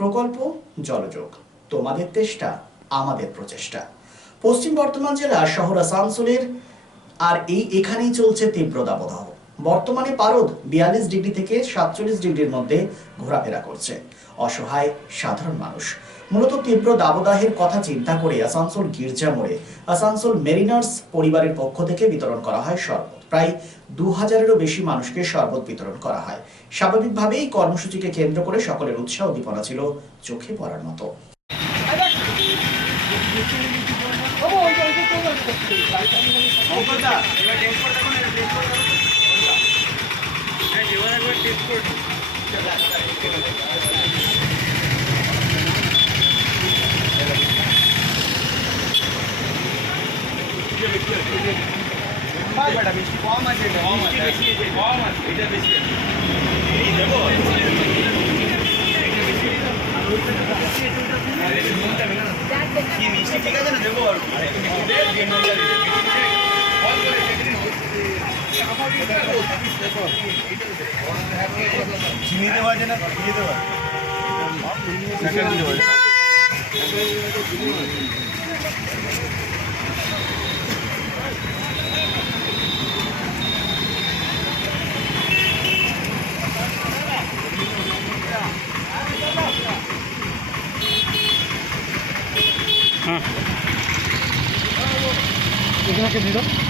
প্রকল্প, জলযোগ। তোমাদের চেষ্টা আমাদের প্রচেষ্টা। পশ্চিম বর্ধমান জেলার শহর আসানসোলের আর এই এখানেই চলছে তীব্র দাবদাহ। বর্তমানে পারদ বিয়াল্লিশ ডিগ্রি থেকে সাতচল্লিশ ডিগ্রির মধ্যে ঘোরাফেরা করছে। অসহায়, সাধারণ মানুষ। মূলত তীব্র দাবদাহের কথা চিন্তা করে আসানসোল গির্জা মোড়ে আসানসোল মেরিনার্স পরিবারের পক্ষ থেকে বিতরণ করা হয় শরবত প্রায় দু হাজারেরও বেশি মানুষকে শরবত বিতরণ করা হয়। স্বাভাবিকভাবেই কর্মসূচিকে কেন্দ্র করে সকলের উৎসাহ উদ্দীপনা ছিল চোখে পড়ার মতো। চিনি দেওয়া আছে না চিনি দেওয়া সেকেন্ড দেওয়া আছে।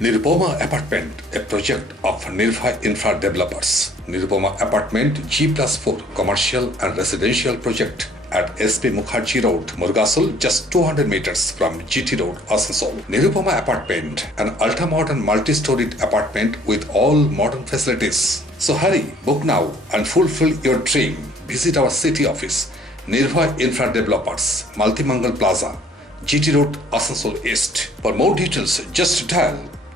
Nirupoma Apartment, a project of Nirvai Infra Developers. Nirupoma Apartment G plus 4 commercial and residential project at SP Mukherjee Road, Murgasol, just 200 meters from GT Road, Asansol. Nirupoma Apartment, an ultra-modern multi-storied apartment with all modern facilities. So hurry, book now and fulfill your dream. Visit our city office, Nirvai Infra Developers, Multimangal Plaza, GT Road, Asansol East. For more details, just dial